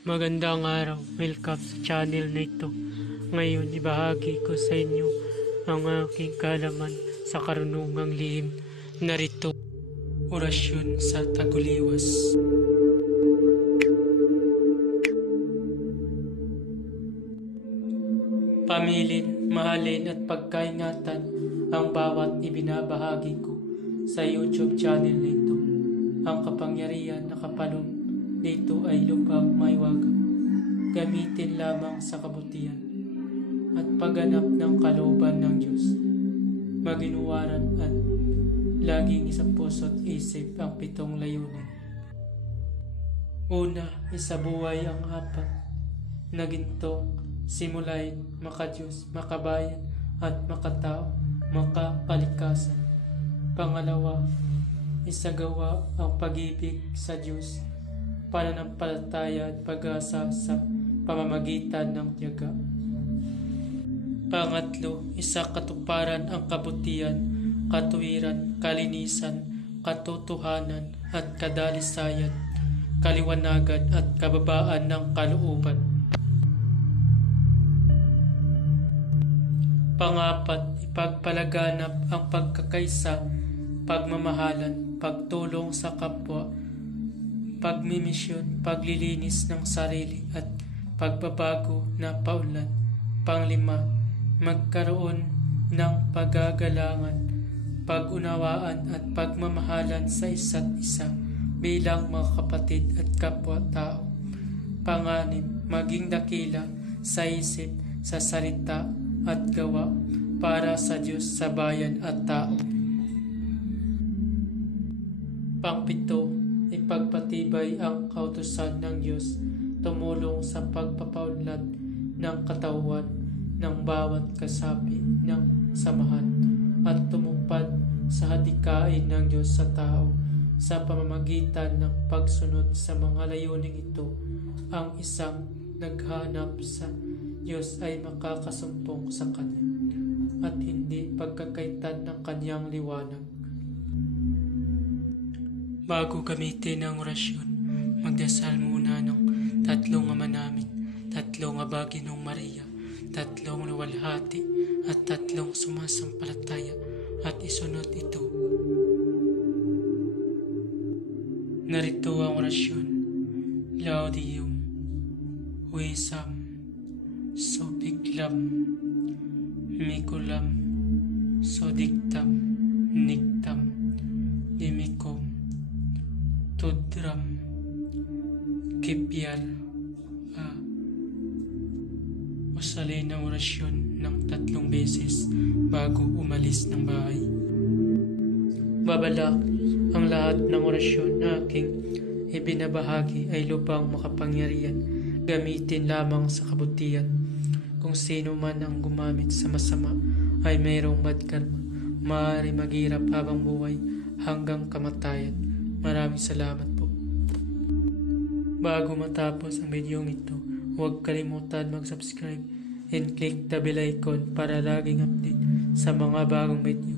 Magandang araw, welcome sa channel na ito. Ngayon, ibahagi ko sa inyo ang aking kaalaman sa karunungang lihim. Narito, orasyon sa Taguliwas. Pamilin, mahalin at pagkaingatan ang bawat ibinabahagi ko sa YouTube channel na ito. Ang kapangyarihan na kapaloob dito ay lubhang maiwagang. Gamitin lamang sa kabutihan at pagganap ng kalooban ng Diyos. Maginuwaran at laging sa puso't isip ang 7 layunin. Una, isabuhay ang 4 na gintong simulain makadiyos, makabayan at makatao, makakalikasan. Pangalawa, isagawa ang pag-ibig sa Diyos, pananampalataya at pag-asa sa pamamagitan ng tiyaga. Pangatlo, isakatuparan ang kabutihan, katuwiran, kalinisan, katotohanan at kadalisayan, kaliwanagan at kababaan ng kalooban. Pangapat, ipagpalaganap ang pagkakaisa, pagmamahalan, pagtulong sa kapwa, pagmimisyon, paglilinis ng sarili at pagbabago na paunlad. Panglima, magkaroon ng pagagalangan, pag-unawaan at pagmamahalan sa isa't isa bilang mga kapatid at kapwa-tao. Panganim, maging dakila sa isip, sa salita at gawa para sa Diyos, sa bayan at tao. Pangpito, ipagpatibay ang kautusan ng Diyos, tumulong sa pagpapaunlad ng katawan ng bawat kasapi ng samahan at tumupad sa hadikain ng Diyos sa tao sa pamamagitan ng pagsunod sa mga layuning ito. Ang isang naghanap sa Diyos ay makakasumpong sa Kanya at hindi pagkakaitan ng Kanyang liwanag. Bago gamitin ang orasyon, magdasal muna ng 3 Ama Namin, 3 Aba Ginoong Maria, 3 luwalhati at 3 sumasampalataya at isunod ito. Narito ang orasyon. Laudium, Wisam, Sobiglam, Mikulam, Sodiktam, Niktam, Dimikom, Tudram, Kipyal. Usalin ang orasyon ng 3 beses bago umalis ng bahay. Babala ang lahat ng orasyon na aking ibinabahagi ay lubhang makapangyarihan. Gamitin lamang sa kabutihan. Kung sino man ang gumamit sa masama ay mayroong bad karma. Maaari maghirap habang buhay hanggang kamatayan. Maraming salamat po. Bago matapos ang video ito, huwag kalimutan mag-subscribe and click the bell icon para laging update sa mga bagong video.